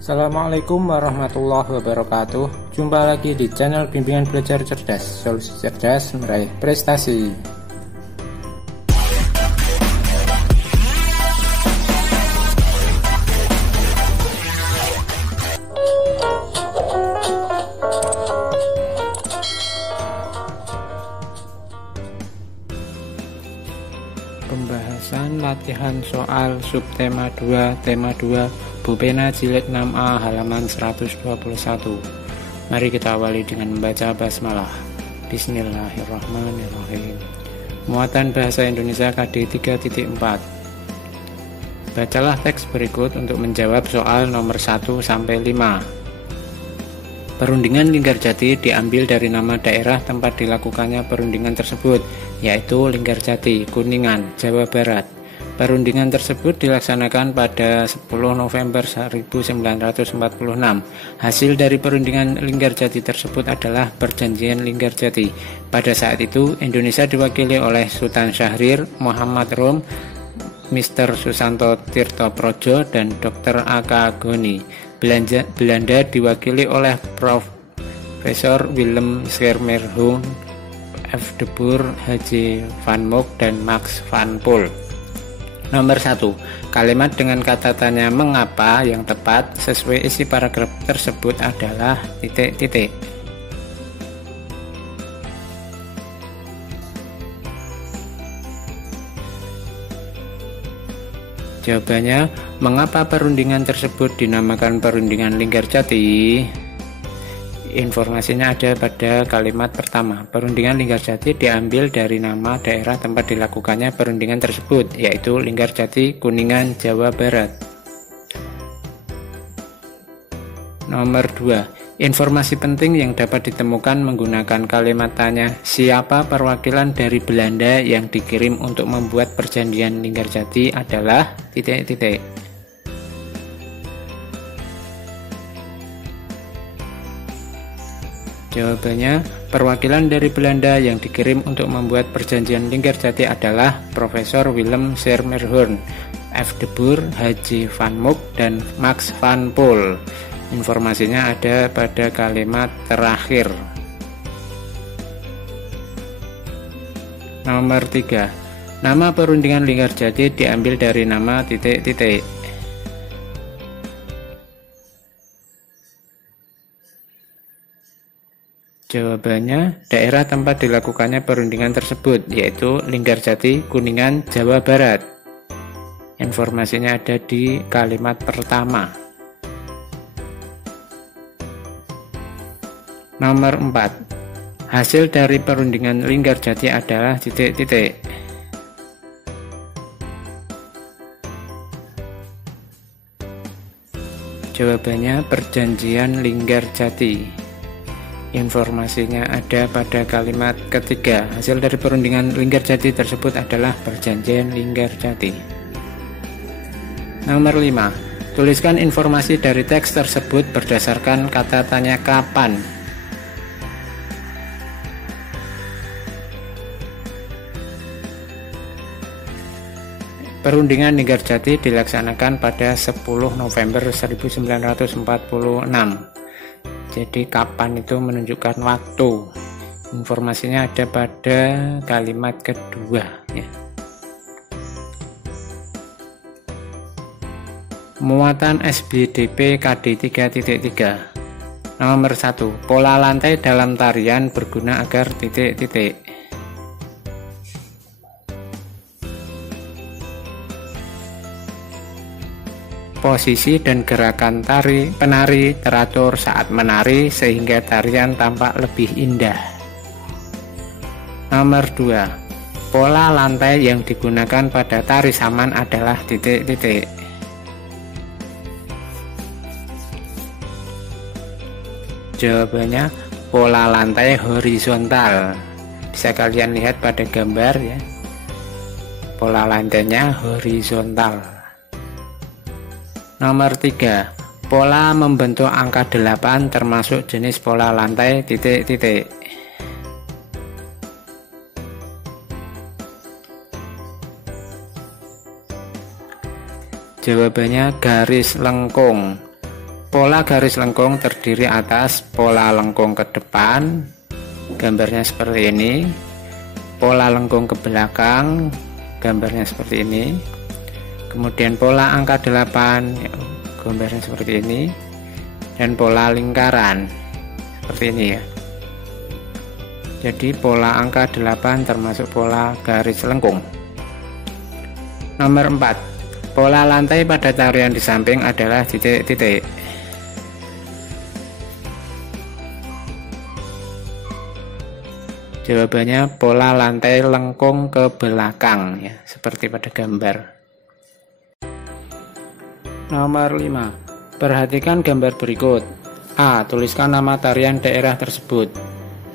Assalamualaikum warahmatullahi wabarakatuh. Jumpa lagi di channel Bimbingan Belajar Cerdas, solusi cerdas meraih prestasi. Pembahasan latihan soal subtema 2 tema 2 Bupena jilid 6A halaman 121. Mari kita awali dengan membaca basmalah. Bismillahirrahmanirrahim. Muatan bahasa Indonesia KD 3.4. Bacalah teks berikut untuk menjawab soal nomor 1 sampai 5. Perundingan Linggarjati diambil dari nama daerah tempat dilakukannya perundingan tersebut, yaitu Linggarjati, Kuningan, Jawa Barat. Perundingan tersebut dilaksanakan pada 10 November 1946. Hasil dari perundingan Linggarjati tersebut adalah Perjanjian Linggarjati. Pada saat itu, Indonesia diwakili oleh Sultan Syahrir, Muhammad Rum, Mr. Susanto Tirtoprojo, dan Dr. A.K. Goni. Belanda diwakili oleh Profesor Willem Schermerhorn, F. de Boer, H.J. van Mook, dan Max van Poel. Nomor 1. Kalimat dengan kata tanya mengapa yang tepat sesuai isi paragraf tersebut adalah titik-titik. Jawabannya, mengapa perundingan tersebut dinamakan perundingan Linggarjati? Informasinya ada pada kalimat pertama. Perundingan Linggarjati diambil dari nama daerah tempat dilakukannya perundingan tersebut, yaitu Linggarjati, Kuningan, Jawa Barat. Nomor 2. Informasi penting yang dapat ditemukan menggunakan kalimat tanya, siapa perwakilan dari Belanda yang dikirim untuk membuat perjanjian Linggarjati adalah titik-titik. Jawabannya, perwakilan dari Belanda yang dikirim untuk membuat perjanjian Linggarjati adalah Profesor Willem Schermerhorn, F. de Boer, H.J. van Mook, dan Max van Poel. Informasinya ada pada kalimat terakhir. Nomor 3. Nama perundingan Linggarjati diambil dari nama titik-titik. Jawabannya, daerah tempat dilakukannya perundingan tersebut, yaitu Linggarjati, Kuningan, Jawa Barat. Informasinya ada di kalimat pertama. Nomor 4. Hasil dari perundingan Linggarjati adalah titik-titik. Jawabannya, Perjanjian Linggarjati. Informasinya ada pada kalimat ketiga. Hasil dari perundingan Linggarjati tersebut adalah Perjanjian Linggarjati. Nomor 5. Tuliskan informasi dari teks tersebut berdasarkan kata tanya kapan. Perundingan Linggarjati dilaksanakan pada 10 November 1946. Jadi kapan itu menunjukkan waktu. Informasinya ada pada kalimat kedua ya. Muatan SBDP KD 3.3. Nomor 1. Pola lantai dalam tarian berguna agar titik-titik. Posisi dan gerakan penari teratur saat menari sehingga tarian tampak lebih indah. Nomor 2. Pola lantai yang digunakan pada tari saman adalah titik-titik. Jawabannya, pola lantai horizontal. Bisa kalian lihat pada gambar ya. Pola lantainya horizontal. Nomor 3. Pola membentuk angka 8 termasuk jenis pola lantai titik-titik. Jawabannya garis lengkung. Pola garis lengkung terdiri atas pola lengkung ke depan, gambarnya seperti ini. Pola lengkung ke belakang, gambarnya seperti ini. Kemudian pola angka 8, gambarnya seperti ini. Dan pola lingkaran seperti ini ya. Jadi pola angka 8 termasuk pola garis lengkung. Nomor 4, pola lantai pada tarian di samping adalah titik-titik. Jawabannya pola lantai lengkung ke belakang ya, seperti pada gambar. Nomor 5. Perhatikan gambar berikut. A. Tuliskan nama tarian daerah tersebut.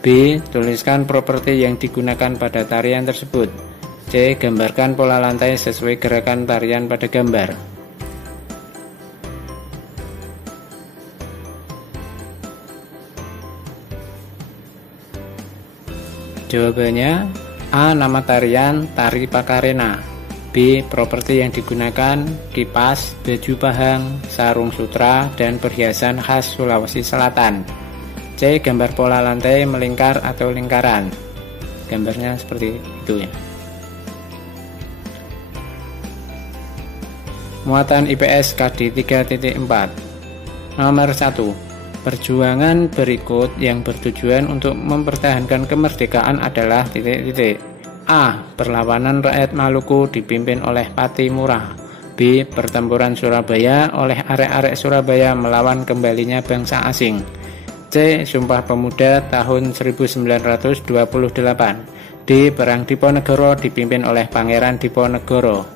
B. Tuliskan properti yang digunakan pada tarian tersebut. C. Gambarkan pola lantai sesuai gerakan tarian pada gambar. Jawabannya A. Nama tarian Tari Pakarena. B. Properti yang digunakan kipas, baju pahang, sarung sutra, dan perhiasan khas Sulawesi Selatan. C. Gambar pola lantai melingkar atau lingkaran. Gambarnya seperti itu ya. Muatan IPS KD 3.4. Nomor 1. Perjuangan berikut yang bertujuan untuk mempertahankan kemerdekaan adalah titik-titik. A. Perlawanan rakyat Maluku dipimpin oleh Patimura. B. Pertempuran Surabaya oleh arek-arek Surabaya melawan kembalinya bangsa asing. C. Sumpah Pemuda tahun 1928. D. Perang Diponegoro dipimpin oleh Pangeran Diponegoro.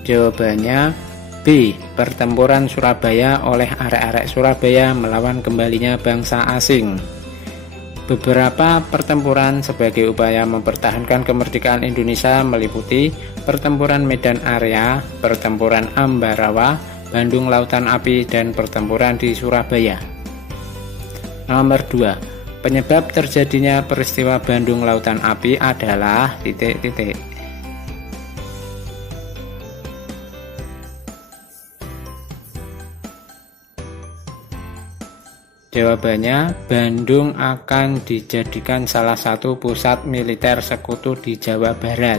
Jawabannya B. Pertempuran Surabaya oleh arek-arek Surabaya melawan kembalinya bangsa asing. Beberapa pertempuran sebagai upaya mempertahankan kemerdekaan Indonesia meliputi Pertempuran Medan Area, Pertempuran Ambarawa, Bandung Lautan Api, dan pertempuran di Surabaya. Nomor 2. Penyebab terjadinya peristiwa Bandung Lautan Api adalah titik-titik. Jawabannya, Bandung akan dijadikan salah satu pusat militer sekutu di Jawa Barat.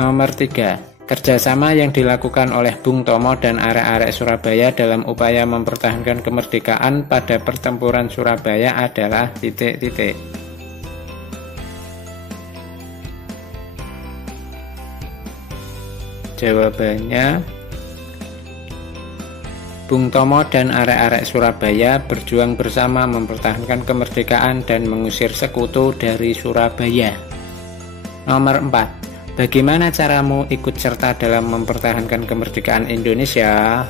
Nomor 3. Kerjasama yang dilakukan oleh Bung Tomo dan arek-arek Surabaya dalam upaya mempertahankan kemerdekaan pada pertempuran Surabaya adalah titik-titik. Jawabannya, Bung Tomo dan arek-arek Surabaya berjuang bersama mempertahankan kemerdekaan dan mengusir sekutu dari Surabaya. Nomor 4. Bagaimana caramu ikut serta dalam mempertahankan kemerdekaan Indonesia?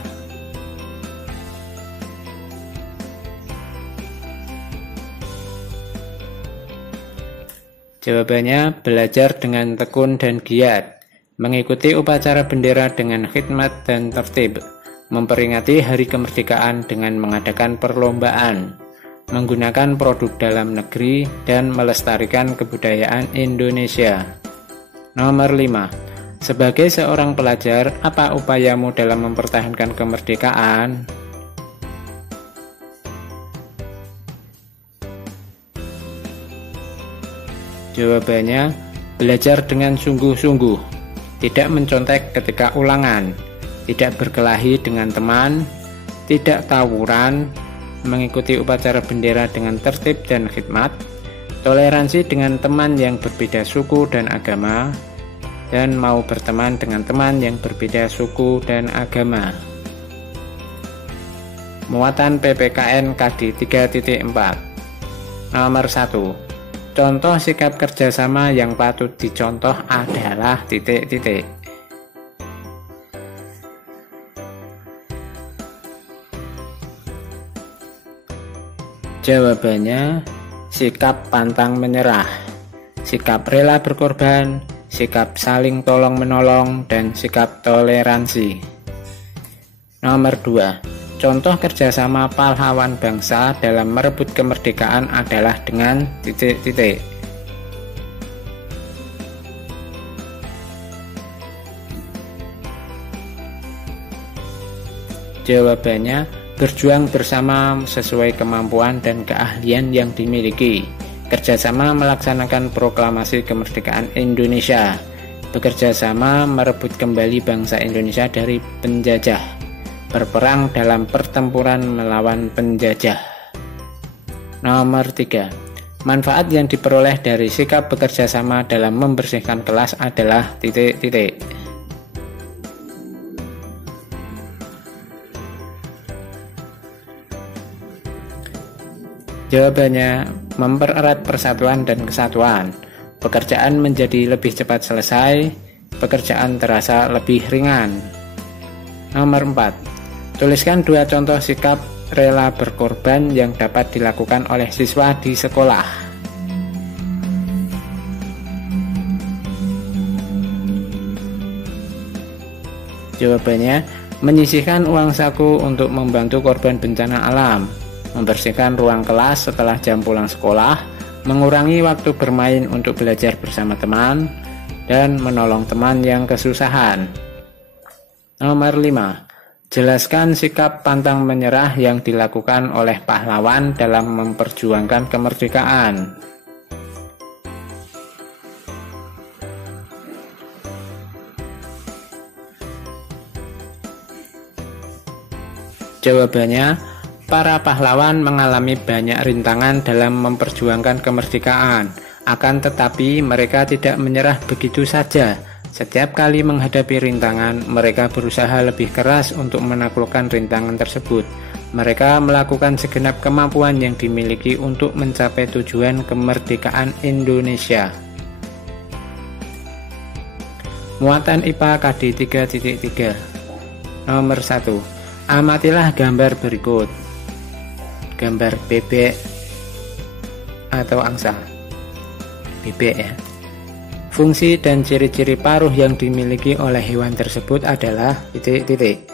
Jawabannya, belajar dengan tekun dan giat, mengikuti upacara bendera dengan khidmat dan tertib, memperingati hari kemerdekaan dengan mengadakan perlombaan, menggunakan produk dalam negeri, dan melestarikan kebudayaan Indonesia. Nomor 5. Sebagai seorang pelajar, apa upayamu dalam mempertahankan kemerdekaan? Jawabannya, belajar dengan sungguh-sungguh, tidak mencontek ketika ulangan, tidak berkelahi dengan teman, tidak tawuran, mengikuti upacara bendera dengan tertib dan khidmat, toleransi dengan teman yang berbeda suku dan agama, dan mau berteman dengan teman yang berbeda suku dan agama. Muatan PPKN KD 3.4. Nomor 1. Contoh sikap kerjasama yang patut dicontoh adalah titik-titik. Jawabannya, sikap pantang menyerah, sikap rela berkorban, sikap saling tolong-menolong, dan sikap toleransi. Nomor 2. Contoh kerjasama pahlawan bangsa dalam merebut kemerdekaan adalah dengan titik-titik. Jawabannya, berjuang bersama sesuai kemampuan dan keahlian yang dimiliki. Kerjasama melaksanakan proklamasi kemerdekaan Indonesia. Bekerja sama merebut kembali bangsa Indonesia dari penjajah. Berperang dalam pertempuran melawan penjajah. Nomor 3. Manfaat yang diperoleh dari sikap bekerja sama dalam membersihkan kelas adalah titik-titik. Jawabannya, mempererat persatuan dan kesatuan. Pekerjaan menjadi lebih cepat selesai, pekerjaan terasa lebih ringan. Nomor 4. Tuliskan 2 contoh sikap rela berkorban yang dapat dilakukan oleh siswa di sekolah. Jawabannya, menyisihkan uang saku untuk membantu korban bencana alam, membersihkan ruang kelas setelah jam pulang sekolah, mengurangi waktu bermain untuk belajar bersama teman, dan menolong teman yang kesusahan. Nomor 5. Jelaskan sikap pantang menyerah yang dilakukan oleh pahlawan dalam memperjuangkan kemerdekaan. Jawabannya, para pahlawan mengalami banyak rintangan dalam memperjuangkan kemerdekaan. Akan tetapi mereka tidak menyerah begitu saja. Setiap kali menghadapi rintangan, mereka berusaha lebih keras untuk menaklukkan rintangan tersebut. Mereka melakukan segenap kemampuan yang dimiliki untuk mencapai tujuan kemerdekaan Indonesia. Muatan IPA KD 3.3. Nomor 1. Amatilah gambar berikut. Gambar bebek atau angsa. Bebek ya. Fungsi dan ciri-ciri paruh yang dimiliki oleh hewan tersebut adalah titik-titik.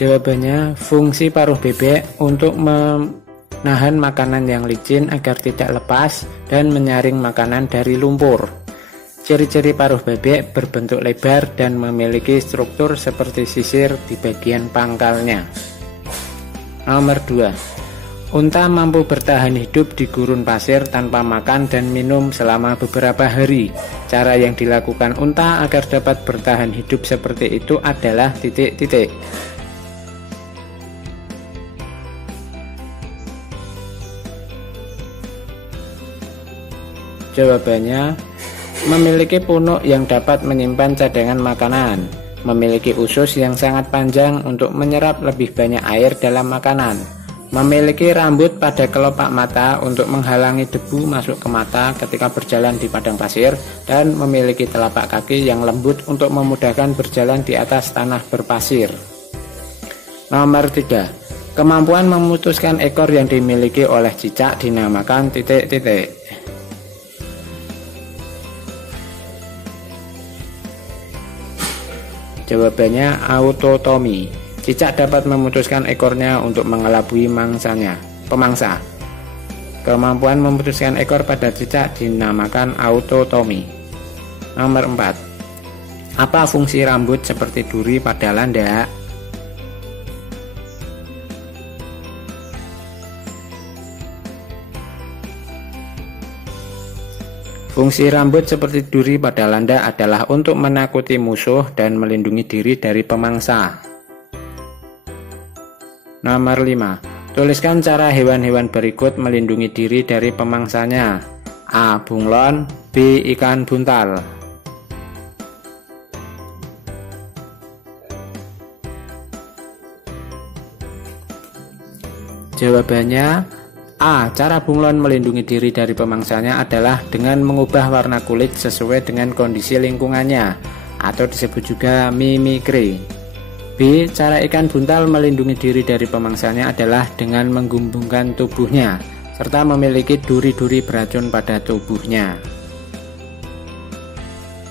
Jawabannya, fungsi paruh bebek untuk menahan makanan yang licin agar tidak lepas dan menyaring makanan dari lumpur. Ciri-ciri paruh bebek berbentuk lebar dan memiliki struktur seperti sisir di bagian pangkalnya. Nomor 2. Unta mampu bertahan hidup di gurun pasir tanpa makan dan minum selama beberapa hari. Cara yang dilakukan unta agar dapat bertahan hidup seperti itu adalah titik-titik. Jawabannya, memiliki punuk yang dapat menyimpan cadangan makanan, memiliki usus yang sangat panjang untuk menyerap lebih banyak air dalam makanan, memiliki rambut pada kelopak mata untuk menghalangi debu masuk ke mata ketika berjalan di padang pasir, dan memiliki telapak kaki yang lembut untuk memudahkan berjalan di atas tanah berpasir. Nomor 3. Kemampuan memutuskan ekor yang dimiliki oleh cicak dinamakan titik-titik. Jawabannya, autotomi. Cicak dapat memutuskan ekornya untuk mengelabui pemangsa. Kemampuan memutuskan ekor pada cicak dinamakan autotomi. Nomor 4. Apa fungsi rambut seperti duri pada landak? Fungsi rambut seperti duri pada landak adalah untuk menakuti musuh dan melindungi diri dari pemangsa. Nomor 5. Tuliskan cara hewan-hewan berikut melindungi diri dari pemangsanya. A. Bunglon. B. Ikan buntal. Jawabannya, A. Cara bunglon melindungi diri dari pemangsanya adalah dengan mengubah warna kulit sesuai dengan kondisi lingkungannya, atau disebut juga mimikri. B. Cara ikan buntal melindungi diri dari pemangsanya adalah dengan menggumbungkan tubuhnya, serta memiliki duri-duri beracun pada tubuhnya.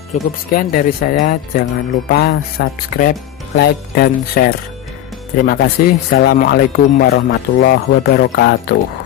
Cukup sekian dari saya, jangan lupa subscribe, like, dan share. Terima kasih. Assalamualaikum warahmatullahi wabarakatuh.